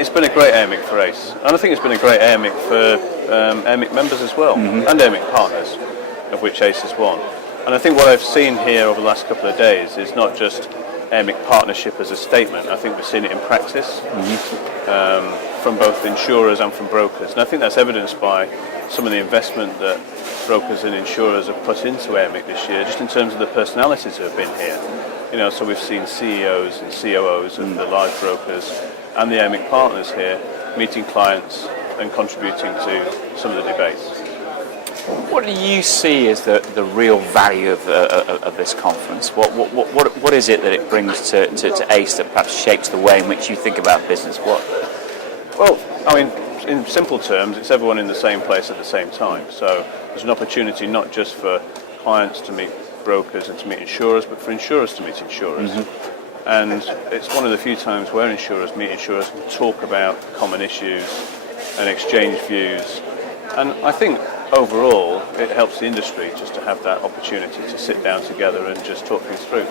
It's been a great Airmic for ACE, and I think it's been a great Airmic for Airmic members as well, and Airmic partners, of which ACE is one. And I think what I've seen here over the last couple of days is not just Airmic partnership as a statement. I think we've seen it in practice from both insurers and from brokers. And I think that's evidenced by some of the investment that brokers and insurers have put into Airmic this year, just in terms of the personalities who have been here. You know, so we've seen CEOs and COOs of the large brokers and the Airmic partners here meeting clients and contributing to some of the debates. What do you see as the real value of this conference? What is it that it brings to ACE that perhaps shapes the way in which you think about business? Well, I mean, in simple terms, it's everyone in the same place at the same time. So there's an opportunity not just for clients to meet brokers and to meet insurers, but for insurers to meet insurers. And it's one of the few times where insurers meet insurers and talk about common issues and exchange views. And I think overall it helps the industry just to have that opportunity to sit down together and just talk things through.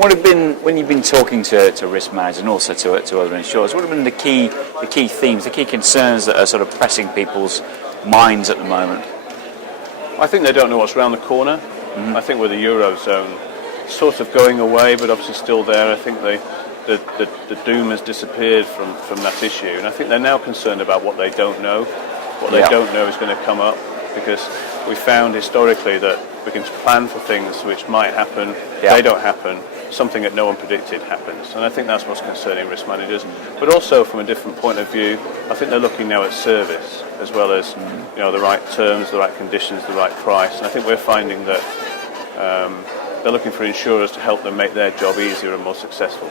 What have been, when you've been talking to risk managers and also to other insurers, what have been the key themes, the key concerns that are sort of pressing people's minds at the moment? I think they don't know what's around the corner. I think with the Eurozone sort of going away, but obviously still there, I think the doom has disappeared from that issue. And I think they're now concerned about what they don't know. What they don't know is going to come up, because we found historically that we can plan for things which might happen, they don't happen, something that no one predicted happens. And I think that's what's concerning risk managers. But also from a different point of view, I think they're looking now at service as well as you know, the right terms, the right conditions, the right price. And I think we're finding that they're looking for insurers to help them make their job easier and more successful.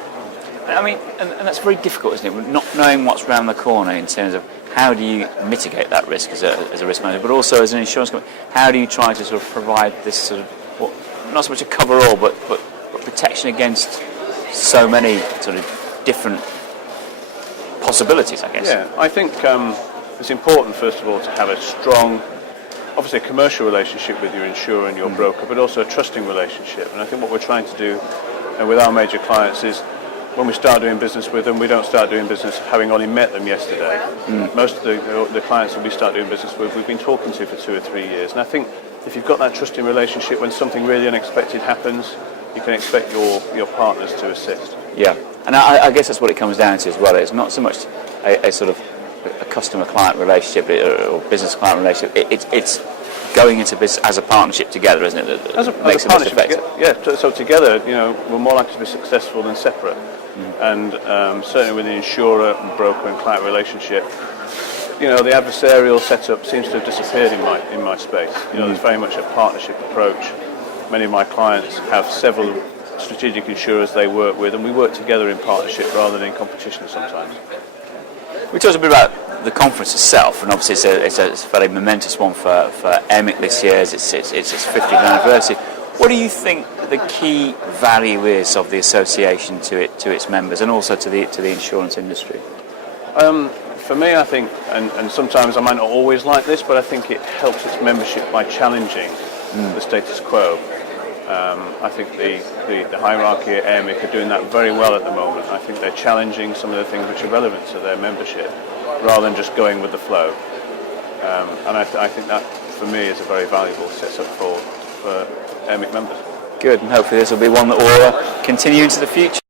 I mean, and that's very difficult, isn't it? Not knowing what's around the corner in terms of how do you mitigate that risk as a risk manager, but also as an insurance company, how do you try to sort of provide this sort of, not so much a cover-all, but protection against so many sort of different possibilities, I guess. Yeah, I think it's important, first of all, to have a strong, obviously a commercial relationship with your insurer and your broker, but also a trusting relationship. And I think what we're trying to do with our major clients is, when we start doing business with them, we don't start doing business having only met them yesterday. Most of the clients that we start doing business with, we've been talking to for 2 or 3 years. And I think if you've got that trusting relationship, when something really unexpected happens, you can expect your partners to assist. Yeah, and I guess that's what it comes down to as well. It's not so much a sort of a customer-client relationship or business-client relationship. It's going into business as a partnership together, isn't it? As a partnership, yeah. So together, you know, we're more likely to be successful than separate. And certainly with the insurer and broker and client relationship, you know, the adversarial setup seems to have disappeared in my space. You know, there's very much a partnership approach. Many of my clients have several strategic insurers they work with, and we work together in partnership rather than in competition sometimes. We talked a bit about the conference itself, and obviously it's a fairly momentous one for Airmic this year. It's its 50th anniversary. What do you think the key value is of the association to its members, and also to the insurance industry? For me, I think, and sometimes I might not always like this, but I think it helps its membership by challenging the status quo. I think the hierarchy at Airmic are doing that very well at the moment. I think they're challenging some of the things which are relevant to their membership, rather than just going with the flow. And I think that, for me, is a very valuable setup for Airmic members. Good, and hopefully this will be one that will continue into the future.